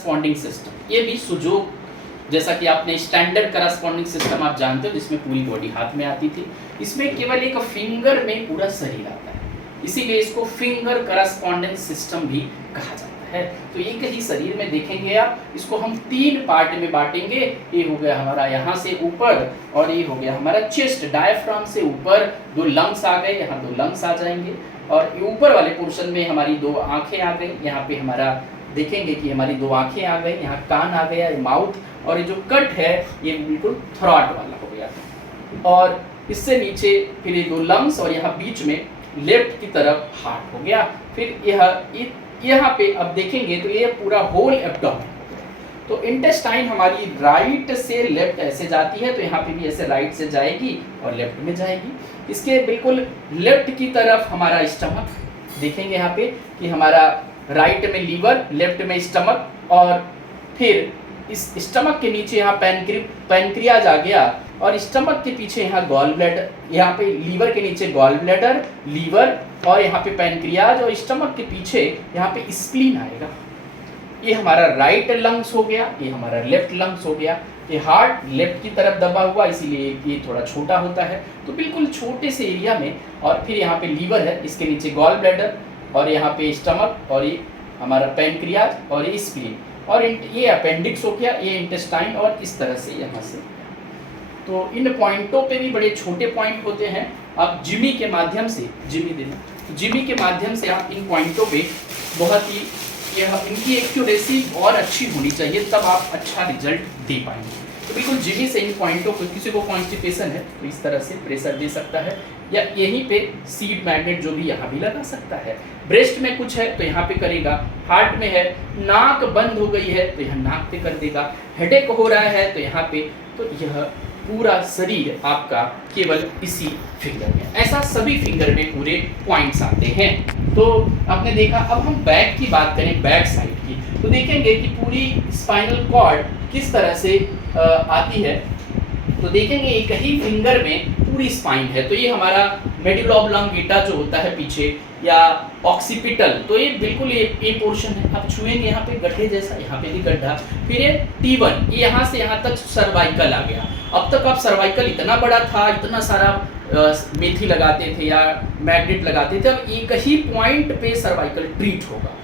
Corresponding system, ये भी सुजोग, जैसा कि आपने स्टैंडर्ड करस्पॉन्डिंग सिस्टम आप जानते हो जिसमें पूरी बॉडी हाथ में आती थी, इसमें केवल एक फिंगर में पूरा शरीर आता है, इसीलिए इसको फिंगर करस्पॉन्डिंग सिस्टम भी कहा जाता है। तो एक ही शरीर में देखेंगे आप, इसको हम 3 पार्ट में बांटेंगे। ये हो गया हमारा यहाँ से ऊपर, और ये हो गया हमारा चेस्ट, डायफ्राम से ऊपर 2 लंग्स आ गए, यहाँ 2 लंग्स आ जाएंगे, और ऊपर वाले पोर्शन में हमारी 2 आंखें आ गई, यहाँ पे हमारा देखेंगे कि हमारी 2 आंखें आ गई, यहाँ कान आ गया, माउथ, और ये जो कट है ये बिल्कुल थ्रॉट वाला हो गया, और इससे नीचे फिर ये 2 लंग्स, और यहाँ बीच में लेफ्ट की तरफ हार्ट हो गया। फिर यहाँ पे अब देखेंगे तो ये पूरा होल एब्डोमेन हो गया। तो इंटेस्टाइन हमारी राइट से लेफ्ट ऐसे जाती है, तो यहाँ पे भी ऐसे राइट से जाएगी और लेफ्ट में जाएगी। इसके बिल्कुल लेफ्ट की तरफ हमारा स्टमक, देखेंगे यहाँ पे कि हमारा राइट में लीवर, लेफ्ट में स्टमक, और फिर इस स्टमक के नीचे यहाँ पैनक्रियाज आ गया, और स्टमक के पीछे यहाँ गॉल ब्लैडर, यहाँ पे लीवर के नीचे गॉल ब्लैडर, लीवर, और यहाँ पे पैनक्रियाज, और स्टमक के पीछे यहाँ पे स्प्लीन आएगा। ये हमारा राइट लंग्स हो गया, ये हमारा लेफ्ट लंग्स हो गया। ये हार्ट लेफ्ट की तरफ दबा हुआ, इसीलिए ये थोड़ा छोटा होता है, तो बिल्कुल छोटे से एरिया में। और फिर यहाँ पे लीवर है, इसके नीचे गॉल ब्लैडर, और यहाँ पे स्टमक, और ये हमारा पैनक्रियाज, और ये स्प्लीन, और ये अपेंडिक्स हो गया, ये इंटेस्टाइन, और इस तरह से यहाँ से। तो इन पॉइंटों पे भी बड़े छोटे पॉइंट होते हैं। आप जिमी के माध्यम से, जिमी के माध्यम से आप इन पॉइंटों पे बहुत ही, यह इनकी एक्यूरेसी और अच्छी होनी चाहिए, तब आप अच्छा रिजल्ट दे पाएंगे। तो बिल्कुल जिमी से इन पॉइंटों को, किसी को कॉन्स्टिपेशन है तो इस तरह से प्रेशर दे सकता है, या यहीं पे सीड मैग्नेट जो भी यहाँ भी लगा सकता है। ब्रेस्ट में कुछ है तो यहाँ पे करेगा, हार्ट में है, नाक बंद हो गई है तो यहाँ नाक पे कर देगा, हेडेक हो रहा है तो यहाँ पे। तो यह पूरा शरीर आपका केवल इसी फिंगर में, ऐसा सभी फिंगर में पूरे पॉइंट्स आते हैं। तो आपने देखा। अब हम बैक की बात करें, बैक साइड की, तो देखेंगे कि पूरी स्पाइनल कॉर्ड किस तरह से आती है। तो देखेंगे एक ही फिंगर में पूरी स्पाइन है। तो ये हमारा मेडुला ऑब्लोंगेटा जो होता है पीछे, या ऑक्सीपिटल, तो ये बिल्कुल ये पोर्शन है। आप छुएंगे यहाँ पे गड्ढे जैसा, यहाँ पे भी गड्ढा। फिर ये T1, ये यहाँ से यहाँ तक सर्वाइकल आ गया। अब तक आप सर्वाइकल इतना बड़ा था, इतना सारा मेथी लगाते थे या मैग्नेट लगाते थे, अब एक ही पॉइंट पे सर्वाइकल ट्रीट होगा।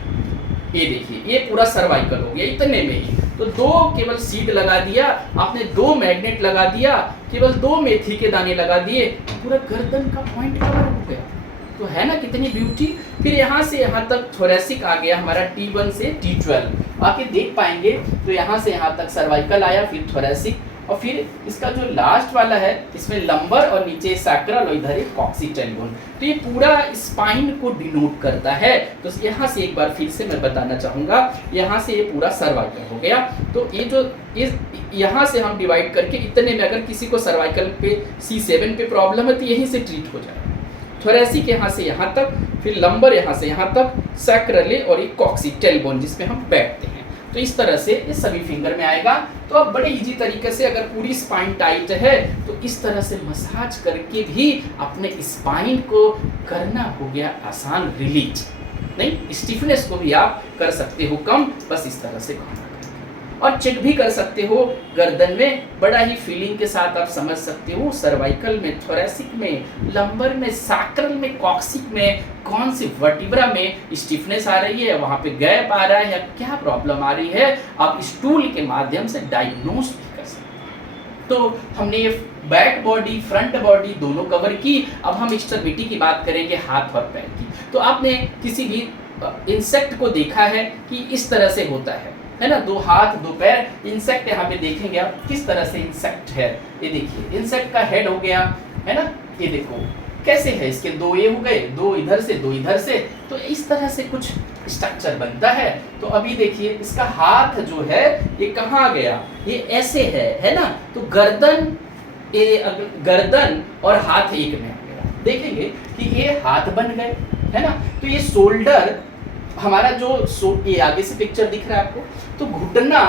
ये देखिए, ये पूरा सर्वाइकल हो गया इतने में ही। तो 2 केवल सीड लगा दिया आपने, 2 मैग्नेट लगा दिया, केवल 2 मेथी के दाने लगा दिए, पूरा गर्दन का पॉइंट कवर हो गया। तो है ना कितनी ब्यूटी। फिर यहाँ से यहाँ तक थोरेसिक आ गया हमारा, T1 से T12 आके देख पाएंगे। तो यहाँ से यहाँ तक सर्वाइकल आया, फिर थोरेसिक, और फिर इसका जो लास्ट वाला है इसमें लंबर, और नीचे सैक्रल, और इधर एक कॉक्सीटेल बोन। तो ये पूरा स्पाइन को डिनोट करता है। तो यहाँ से एक बार फिर से मैं बताना चाहूँगा, यहाँ से ये पूरा सर्वाइकल हो गया। तो ये जो यहाँ से हम डिवाइड करके इतने में, अगर किसी को सर्वाइकल पे C7 पे प्रॉब्लम है तो यहीं से ट्रीट हो जाएगा। थोरेसिक यहाँ से यहाँ तक, फिर लंबर यहाँ से यहाँ तक, सैक्रले, और एक कॉक्सीटेल बोन जिसमें हम बैठते हैं। तो इस तरह से ये सभी फिंगर में आएगा। तो अब बड़े इजी तरीके से, अगर पूरी स्पाइन टाइट है तो इस तरह से मसाज करके भी अपने स्पाइन को करना हो गया आसान, रिलीज। नहीं, स्टिफनेस को भी आप कर सकते हो कम, बस इस तरह से काम। और चेक भी कर सकते हो गर्दन में, बड़ा ही फीलिंग के साथ आप समझ सकते हो सर्वाइकल में, थोरेसिक में, लंबर में, सैक्रल में, कॉक्सिक में कौन सी वर्टिब्रा में स्टिफनेस आ रही है, वहां पे गैप आ रहा है, या क्या प्रॉब्लम आ रही है, आप इस टूल के माध्यम से डायग्नोस भी कर सकते हैं। तो हमने ये बैक बॉडी, फ्रंट बॉडी दोनों कवर की। अब हम एक्सट्रीमिटी की बात करेंगे, हाथ और पैर की। तो आपने किसी भी इंसेक्ट को देखा है कि इस तरह से होता है ना, 2 हाथ 2 पैर। इंसेक्ट यहाँ पे देखेंगे आप किस तरह से इंसेक्ट है। ये देखिए, इंसेक्ट का हेड हो गया, है ना, ये देखो कैसे है, इसके 2 ये हो गए, 2 इधर से 2 इधर से। तो इस तरह से कुछ स्ट्रक्चर बनता है। तो अभी देखिए, इसका हाथ जो है ये कहाँ गया, ये ऐसे है ना। तो गर्दन और हाथ एक में आ गया। देखेंगे कि ये हाथ बन गए, है ना। तो ये शोल्डर हमारा जो ये आगे से पिक्चर दिख रहा है आपको, तो घुटना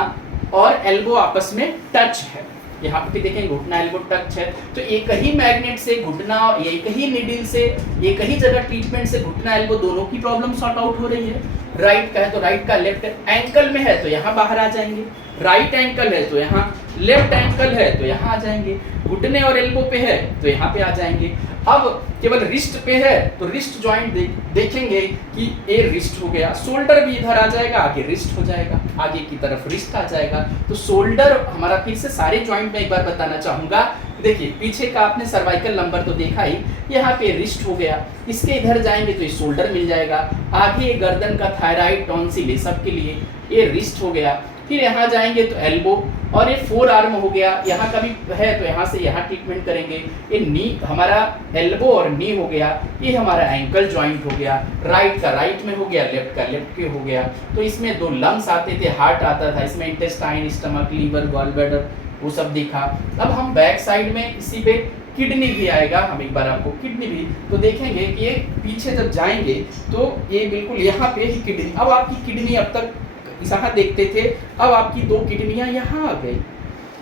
और एल्बो आपस में टच है। यहाँ पे देखें, घुटना एल्बो टच है। तो एक ही मैग्नेट से घुटना, एक ही नीडल से, एक ही जगह ट्रीटमेंट से घुटना एल्बो दोनों की प्रॉब्लम सॉर्ट आउट हो रही है राइट का है तो राइट का, लेफ्ट एंकल में है तो यहाँ बाहर आ जाएंगे, राइट एंकल है तो यहाँ, लेफ्ट एंकल है तो यहाँ आ जाएंगे, घुटने और एल्बो पे है तो यहाँ पे आ जाएंगे। अब केवल रिस्ट पे है तो रिस्ट जॉइंट देखेंगे कि ए रिस्ट हो गया, शोल्डर भी इधर आ जाएगा, आगे रिस्ट हो जाएगा, आगे की तरफ रिस्ट आ जाएगा। तो शोल्डर हमारा, फिर से सारे जॉइंट में एक बार बताना चाहूंगा, देखिए पीछे का आपने सर्वाइकल नंबर तो देखा ही, यहाँ पे रिस्ट हो गया, इसके इधर जाएंगे तो ये शोल्डर मिल जाएगा, आगे गर्दन का थायराइड, टॉन्सिल, ये सब के लिए ये रिस्ट हो गया। फिर यहाँ जाएंगे तो एल्बो, और ये फोर आर्म हो गया, यहाँ का भी है तो यहाँ से यहाँ ट्रीटमेंट करेंगे। ये नी, हमारा एल्बो और नी हो गया, ये हमारा एंकल जॉइंट हो गया, राइट का राइट में हो गया, लेफ्ट का लेफ्ट के हो गया। तो इसमें 2 लंग्स आते थे, हार्ट आता था, इसमें intestine, stomach, liver, gall bladder, वो सब देखा। अब हम बैक साइड में इसी पे किडनी भी आएगा, हम एक बार आपको किडनी भी तो देखेंगे कि ये पीछे जब जाएंगे तो ये बिल्कुल यहाँ पे ही किडनी, अब आपकी किडनी अब तक यहाँ देखते थे, अब आपकी 2 किडनियाँ यहाँ आ गई।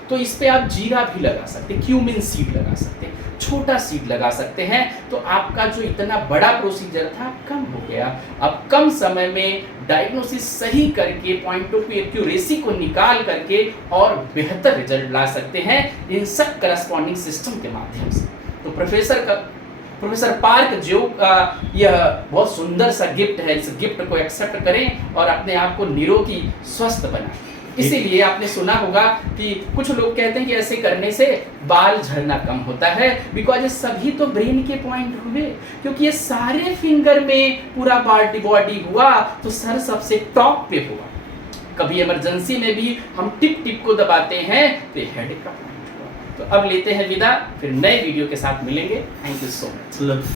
तो इस पे आप जीरा भी लगा सकते, क्यूमिन सीड लगा सकते, छोटा सीड लगा सकते हैं। तो आपका जो इतना बड़ा प्रोसीजर था कम हो गया। अब कम समय में डायग्नोसिस सही करके, पॉइंट ऑफ एक्यूरेसी को निकाल करके और बेहतर रिजल्ट ला सकते हैं इन सब करस्पॉन्डिंग सिस्टम के माध्यम से। तो प्रोफेसर पार्क जो का यह बहुत सुंदर सा गिफ्ट है, इस गिफ्ट को एक्सेप्ट करें और अपने आप को निरोगी, स्वस्थ बनाएं। इसीलिए आपने सुना होगा कि कुछ लोग कहते हैं कि ऐसे करने से बाल झड़ना कम होता है, बिकॉज ये सभी तो ब्रेन के पॉइंट हुए, क्योंकि ये सारे फिंगर में पूरा बॉडी हुआ तो सर सबसे टॉप पे हुआ। कभी इमरजेंसी में भी हम टिप को दबाते हैं तो हेड का पॉइंट हुआ। तो अब लेते हैं विदा, फिर नए वीडियो के साथ मिलेंगे। Thank you so much.